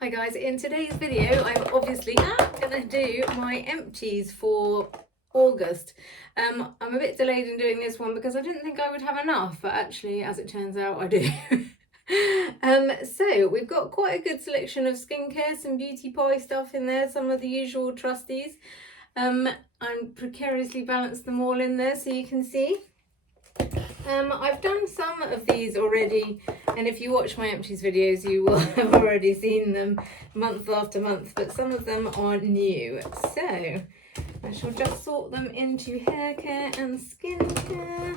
Hi guys, in today's video I'm obviously going to do my empties for August. I'm a bit delayed in doing this one because I didn't think I would have enough, but actually as it turns out I do. So we've got quite a good selection of skincare, some beauty pie stuff in there, some of the usual trusties. I'm precariously balanced them all in there so you can see. I've done some of these already, and if you watch my empties videos you will have already seen them month after month, but some of them are new, so I shall just sort them into hair care and skincare.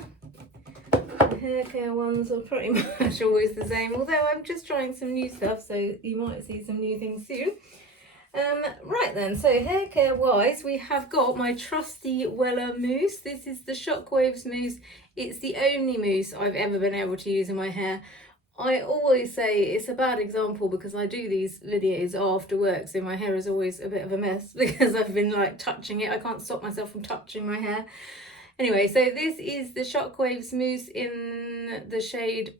The hair care ones are pretty much always the same, although I'm just trying some new stuff, so you might see some new things soon. Right then, so hair care wise, we have got my trusty Weller mousse. This is the Shockwaves mousse. It's the only mousse I've ever been able to use in my hair. I always say it's a bad example because I do these videos after work, so my hair is always a bit of a mess because I've been like touching it. I can't stop myself from touching my hair. Anyway, so this is the Shockwaves mousse in the shade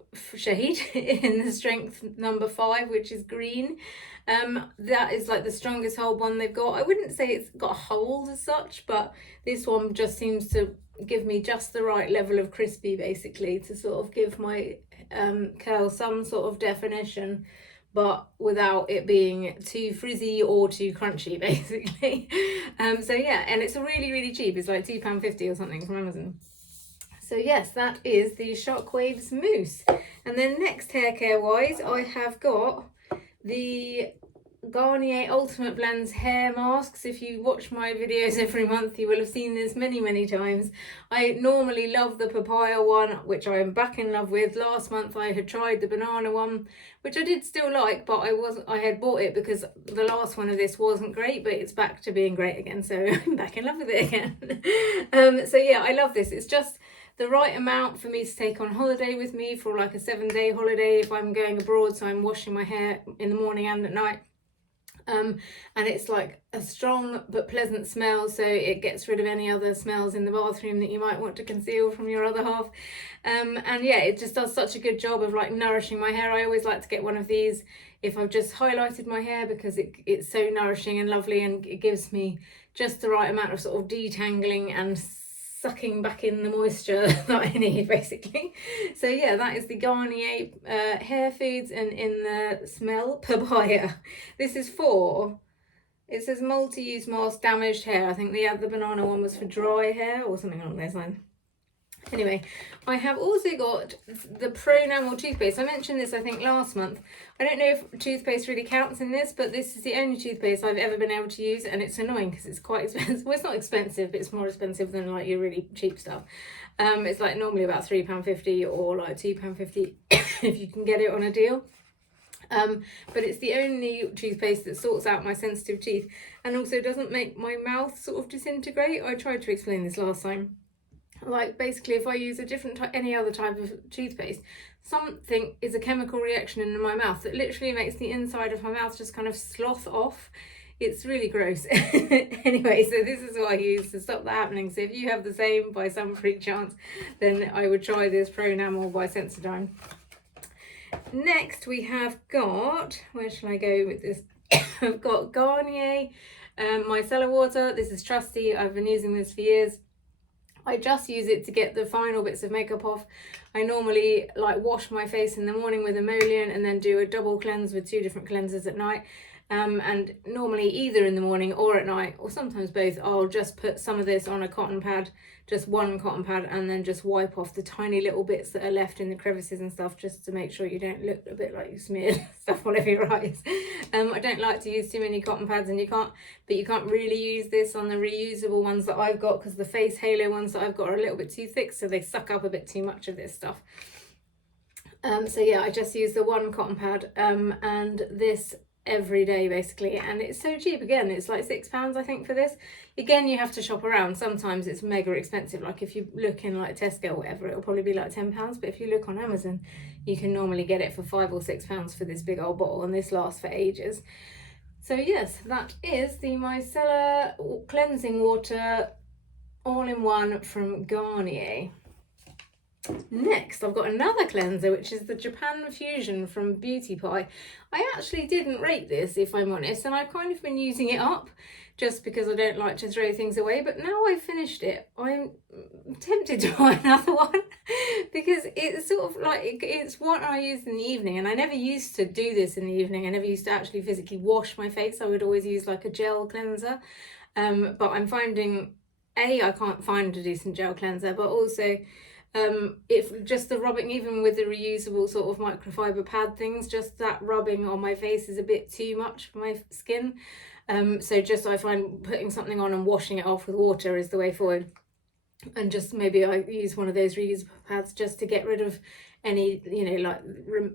in the strength number 5, which is green. That is like the strongest hold one they've got. I wouldn't say it's got a hold as such, but this one just seems to give me just the right level of crispy, basically, to sort of give my curl some sort of definition, but without it being too frizzy or too crunchy, basically. So yeah, and it's really cheap. It's like £2.50 or something from Amazon. So yes, that is the Shockwaves mousse. And then next hair care wise, I have got the Garnier Ultimate Blends hair masks. If you watch my videos every month you will have seen this many times. I normally love the papaya one, which I am back in love with. Last month I had tried the banana one, which I did still like, but I had bought it because the last one of this wasn't great, but it's back to being great again, so I'm back in love with it again. So yeah, I love this. It's just the right amount for me to take on holiday with me for like a 7-day holiday if I'm going abroad, so I'm washing my hair in the morning and at night. And it's like a strong but pleasant smell, so it gets rid of any other smells in the bathroom that you might want to conceal from your other half. And yeah, it just does such a good job of like nourishing my hair. I always like to get one of these if I've just highlighted my hair because it's so nourishing and lovely, and it gives me just the right amount of sort of detangling and sucking back in the moisture that I need, basically. So yeah, that is the Garnier hair foods, and in the smell, Papaya. This is for, it says multi-use mask, damaged hair. I think the banana one was for dry hair or something along those lines. Anyway, I have also got the Ponamel toothpaste. I mentioned this I think last month. I don't know if toothpaste really counts in this, but this is the only toothpaste I've ever been able to use, and it's annoying because it's quite expensive. Well, it's not expensive, but it's more expensive than like your really cheap stuff. It's like normally about £3.50 or like £2.50 if you can get it on a deal. But it's the only toothpaste that sorts out my sensitive teeth and also doesn't make my mouth sort of disintegrate. I tried to explain this last time. Like basically if I use a different any other type of toothpaste, something is a chemical reaction in my mouth that literally makes the inside of my mouth just kind of slough off. It's really gross. Anyway, so this is what I use to stop that happening. So if you have the same by some freak chance, then I would try this Ponamel by Sensodine. Next we have got, where shall I go with this? I've got Garnier Micellar water. This is trusty. I've been using this for years. I just use it to get the final bits of makeup off. I normally like wash my face in the morning with emollient and then do a double cleanse with 2 different cleansers at night. And normally either in the morning or at night, or sometimes both, I'll just put some of this on a cotton pad, just one cotton pad, and then just wipe off the tiny little bits that are left in the crevices and stuff, just to make sure you don't look a bit like you smeared stuff all over your eyes. I don't like to use too many cotton pads, and you can't really use this on the reusable ones that I've got because the face halo ones that I've got are a little bit too thick, so they suck up a bit too much of this stuff. So yeah, I just use the one cotton pad and this every day basically, and it's so cheap. Again, it's like £6 I think for this. Again, you have to shop around. Sometimes it's mega expensive, like if you look in like Tesco or whatever, it'll probably be like £10, but if you look on Amazon you can normally get it for £5 or £6 for this big old bottle, and this lasts for ages. So yes, that is the Micellar cleansing water all-in-one from Garnier. Next, I've got another cleanser, which is the Japan Fusion from Beauty Pie. I actually didn't rate this, if I'm honest, and I've kind of been using it up just because I don't like to throw things away, but now I've finished it, I'm tempted to buy another one because it's sort of like, it's what I use in the evening, and I never used to do this in the evening. I never used to actually physically wash my face. I would always use like a gel cleanser, but I'm finding, I can't find a decent gel cleanser, but also if just the rubbing, even with the reusable sort of microfiber pad things, just that rubbing on my face is a bit too much for my skin. So just I find putting something on and washing it off with water is the way forward. And just maybe I use one of those reusable pads just to get rid of any, you know, like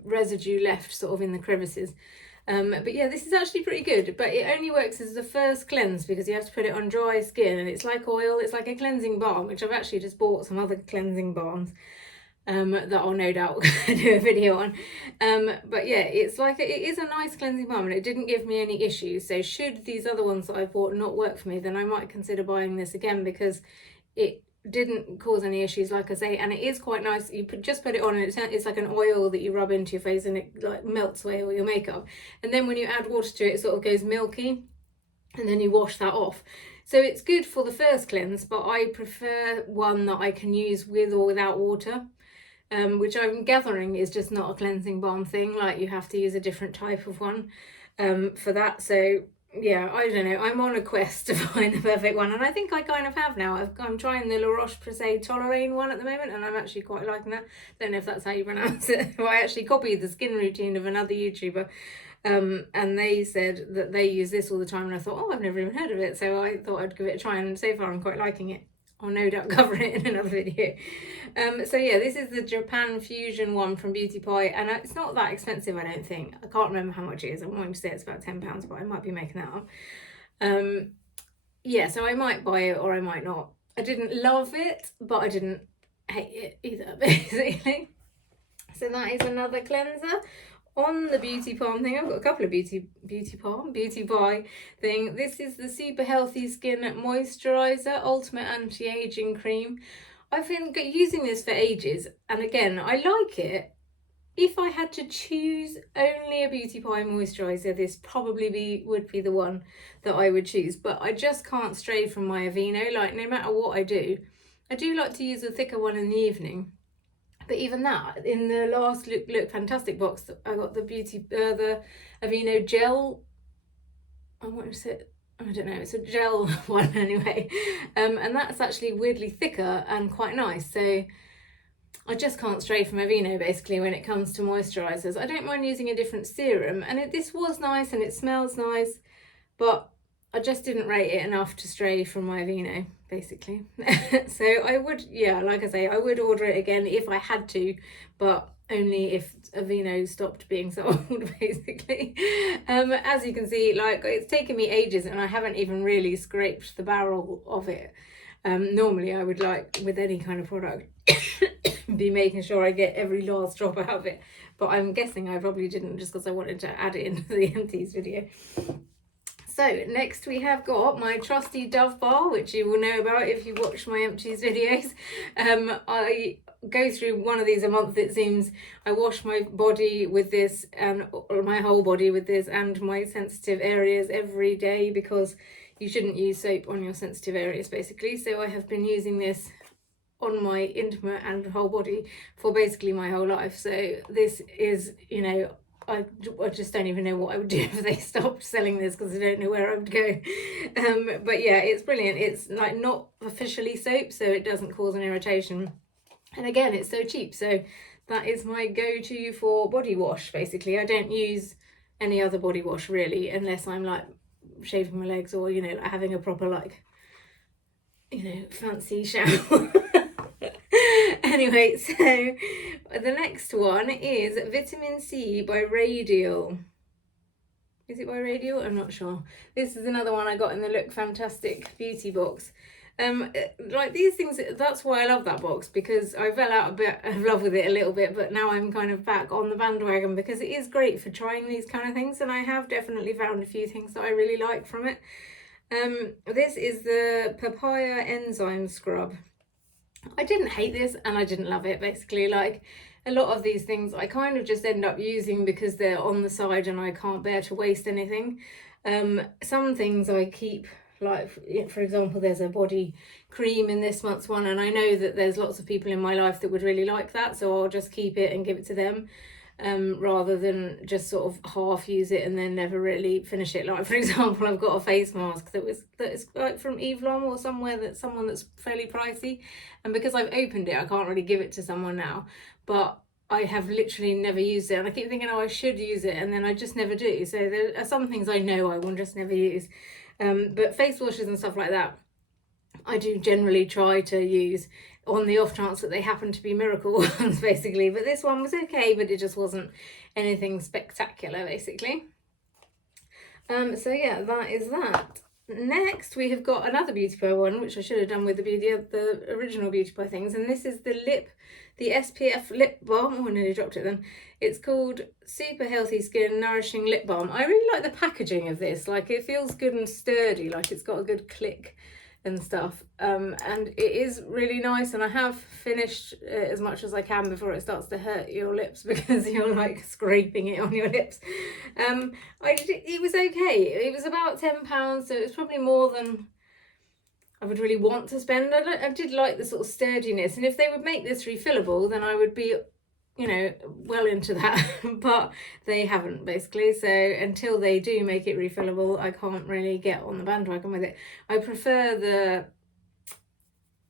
residue left sort of in the crevices. But yeah, this is actually pretty good, but it only works as the first cleanse because you have to put it on dry skin, and it's like oil, it's like a cleansing balm, which I've actually just bought some other cleansing balms that I'll no doubt do a video on. But yeah, it's like, it is a nice cleansing balm, and it didn't give me any issues. So should these other ones that I bought not work for me, then I might consider buying this again because it didn't cause any issues, like I say, and it is quite nice. You just put it on and it's like an oil that you rub into your face, and it like melts away all your makeup, and then when you add water to it, it sort of goes milky, and then you wash that off. So it's good for the first cleanse, but I prefer one that I can use with or without water, which I'm gathering is just not a cleansing balm thing. Like, you have to use a different type of one for that. So yeah, I don't know, I'm on a quest to find the perfect one, and I think I kind of have now. I'm trying the La Roche-Posay Toleraine one at the moment, and I'm actually quite liking that. Don't know if that's how you pronounce it. I actually copied the skin routine of another YouTuber, and they said that they use this all the time, and I thought, oh, I've never even heard of it, so I thought I'd give it a try, and so far I'm quite liking it. I'll no doubt cover it in another video. So yeah, this is the Japan Fusion one from Beauty Pie, and it's not that expensive, I don't think. I can't remember how much it is. I'm wanting to say it's about £10, but I might be making that up. Yeah, so I might buy it or I might not. I didn't love it, but I didn't hate it either, basically. So that is another cleanser. On the Beauty Palm thing, I've got a couple of Beauty Pie thing. This is the Super Healthy Skin Moisturizer Ultimate Anti-Aging Cream. I've been using this for ages, and again, I like it. If I had to choose only a Beauty Pie moisturizer, this probably would be the one that I would choose, but I just can't stray from my Aveeno. Like, no matter what I do like to use a thicker one in the evening. But even that, in the last Look Fantastic box, I got the the Aveeno gel. I want to say, I don't know, it's a gel one anyway. And that's actually weirdly thicker and quite nice. So I just can't stray from Aveeno basically when it comes to moisturizers. I don't mind using a different serum, and this was nice and it smells nice, but I just didn't rate it enough to stray from my Aveeno, basically. So I would, yeah, like I say, I would order it again if I had to, but only if Aveeno stopped being sold, basically. As you can see, like, it's taken me ages and I haven't even really scraped the barrel of it. Normally I would, like with any kind of product, be making sure I get every last drop out of it, but I'm guessing I probably didn't, just because I wanted to add it into the empties video. So next we have got my trusty Dove bar, which you will know about if you watch my empties videos. I go through one of these a month, it seems. I wash my body with this, and my whole body with this, and my sensitive areas every day, because you shouldn't use soap on your sensitive areas, basically. So I have been using this on my intimate and whole body for basically my whole life. So this is, you know, I just don't even know what I would do if they stopped selling this, because I don't know where I would go. But yeah, it's brilliant. It's like not officially soap, so it doesn't cause an irritation. And again, it's so cheap. So that is my go-to for body wash, basically. I don't use any other body wash really, unless I'm like shaving my legs or, you know, like having a proper, like, you know, fancy shower. Anyway, so the next one is Vitamin C by Radial. Is it by Radial? I'm not sure. This is another one I got in the Look Fantastic beauty box. Like these things, that's why I love that box, because I fell out a bit of love with it a little bit, but now I'm kind of back on the bandwagon because it is great for trying these kind of things, and I have definitely found a few things that I really like from it. This is the Papaya Enzyme Scrub. I didn't hate this and I didn't love it, basically. Like, a lot of these things I kind of just end up using because they're on the side and I can't bear to waste anything. Some things I keep, like for example, there's a body cream in this month's one, and I know that there's lots of people in my life that would really like that, so I'll just keep it and give it to them, rather than just sort of half use it and then never really finish it. Like, for example, I've got a face mask that is like from Eve Lom or someone that's fairly pricey, and because I've opened it I can't really give it to someone now, but I have literally never used it, and I keep thinking, oh, I should use it, and then I just never do. So there are some things I know I will just never use. But face washes and stuff like that, I do generally try to use on the off chance that they happen to be miracle ones, basically. But this one was okay, but it just wasn't anything spectacular, basically. So yeah, that is that. Next, we have got another Beauty Pie one, which I should have done with the original Beauty Pie things, and this is the SPF lip balm. Oh, I nearly dropped it then. It's called Super Healthy Skin Nourishing Lip Balm. I really like the packaging of this. Like, it feels good and sturdy, like it's got a good click and stuff, and it is really nice, and I have finished as much as I can before it starts to hurt your lips because you're like scraping it on your lips. It was okay. It was about £10, so it was probably more than I would really want to spend. I did like the sort of sturdiness, and if they would make this refillable, then I would be, you know, well into that. But they haven't, basically, so until they do make it refillable, I can't really get on the bandwagon with it. I prefer the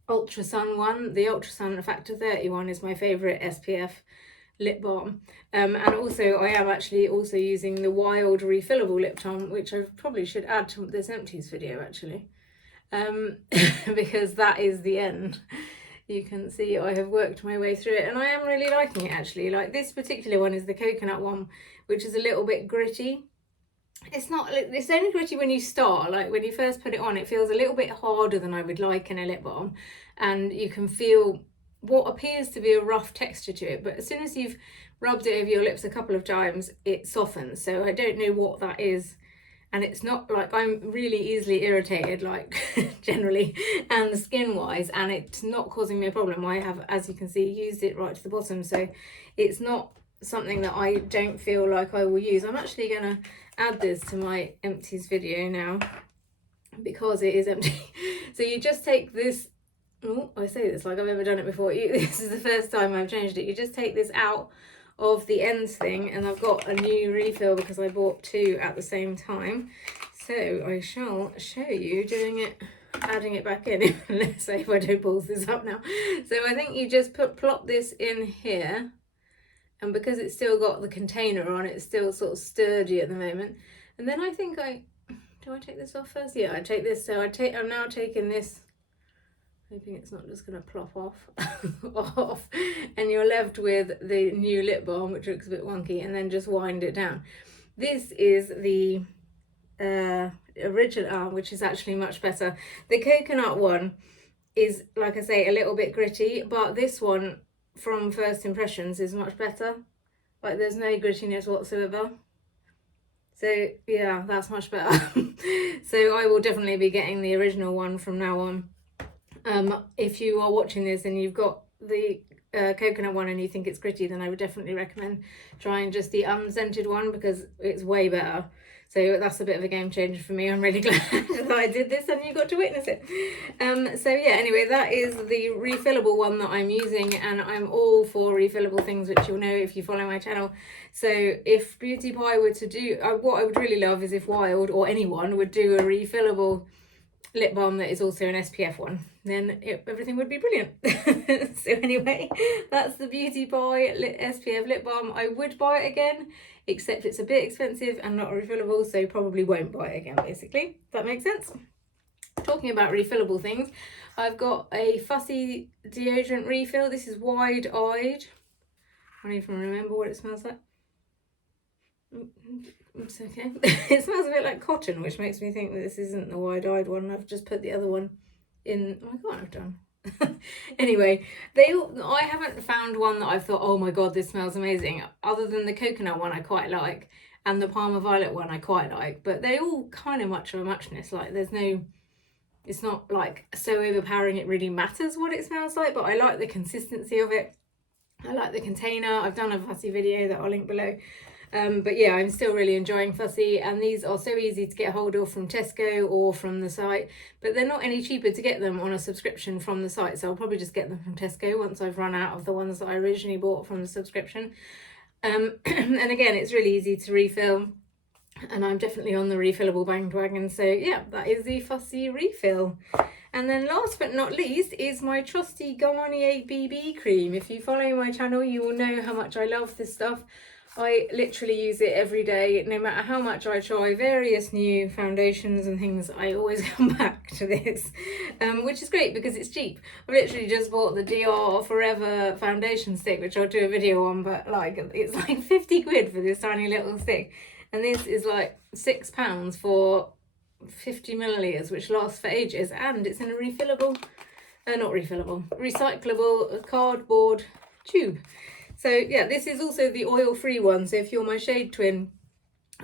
Ultra Sun one. The Ultra Sun Factor 30 one is my favourite SPF lip balm, and also I am actually also using the Wild refillable lip balm, which I probably should add to this empties video, actually. Because that is the end. You can see I have worked my way through it, and I am really liking it, actually. Like, this particular one is the coconut one, which is a little bit gritty. It's only gritty when you start. Like, when you first put it on, it feels a little bit harder than I would like in a lip balm, and you can feel what appears to be a rough texture to it, but as soon as you've rubbed it over your lips a couple of times, it softens. So I don't know what that is. And it's not like, I'm really easily irritated, like generally, and skin wise, and it's not causing me a problem. I have, as you can see, used it right to the bottom, so it's not something that I don't feel like I will use. I'm actually going to add this to my empties video now because it is empty. So you just take this, oh, I say this like I've ever done it before. This is the first time I've changed it. You just take this out of the ends thing, and I've got a new refill because I bought two at the same time, so I shall show you doing it, adding it back in. Let's say if I don't pause this up now. So I think you just plop this in here, and because it's still got the container on, it's still sort of sturdy at the moment. And then I think do I take this off first? Yeah, I take this. So I'm now taking this, hoping it's not just going to plop off, and you're left with the new lip balm, which looks a bit wonky, and then just wind it down. This is the original, which is actually much better. The coconut one is, like I say, a little bit gritty, but this one from first impressions is much better. Like, there's no grittiness whatsoever. So yeah, that's much better. So I will definitely be getting the original one from now on. If you are watching this and you've got the coconut one and you think it's gritty, then I would definitely recommend trying just the unscented one because it's way better. So that's a bit of a game changer for me. I'm really glad that I did this and you got to witness it. So yeah, anyway, that is the refillable one that I'm using, and I'm all for refillable things, which you'll know if you follow my channel. So if Beauty Pie were to do, what I would really love is if Wild or anyone would do a refillable lip balm that is also an SPF one, then everything would be brilliant. So anyway, that's the Beauty Pie SPF lip balm. I would buy it again, except it's a bit expensive and not refillable, so probably won't buy it again, basically. That makes sense. Talking about refillable things, I've got a fussy deodorant refill. This is Wide Eyed. I don't even remember what it smells like. It's okay. It smells a bit like cotton, which makes me think that this isn't the wide-eyed one. I've just put the other one in. Oh, I can't have done. Anyway, I haven't found one that I've thought, oh my god, this smells amazing, other than the coconut one I quite like, and the Parma Violet one I quite like, but they all kind of much of a muchness. Like, there's no, it's not like so overpowering it really matters what it smells like, but I like the consistency of it. I like the container. I've done a fussy video that I'll link below. But yeah, I'm still really enjoying Fussy, and these are so easy to get hold of from Tesco or from the site, but they're not any cheaper to get them on a subscription from the site, so I'll probably just get them from Tesco once I've run out of the ones that I originally bought from the subscription. And again, it's really easy to refill, and I'm definitely on the refillable bandwagon, so yeah, that is the Fussy refill. And then last but not least is my trusty Garnier BB cream. If you follow my channel, you will know how much I love this stuff. I literally use it every day, no matter how much I try various new foundations and things, I always come back to this, which is great because it's cheap. I've literally just bought the DR Forever foundation stick, which I'll do a video on, but like it's like 50 quid for this tiny little stick, and this is like £6 for 50 millilitres, which lasts for ages, and it's in a refillable, not refillable, recyclable cardboard tube. So yeah, this is also the oil-free one. So if you're my shade twin,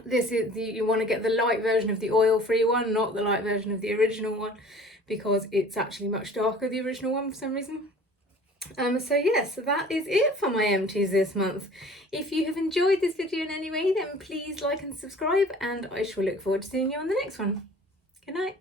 this is you want to get the light version of the oil-free one, not the light version of the original one, because it's actually much darker, the original one, for some reason. So yes, that is it for my empties this month. If you have enjoyed this video in any way, then please like and subscribe, and I shall look forward to seeing you on the next one. Good night.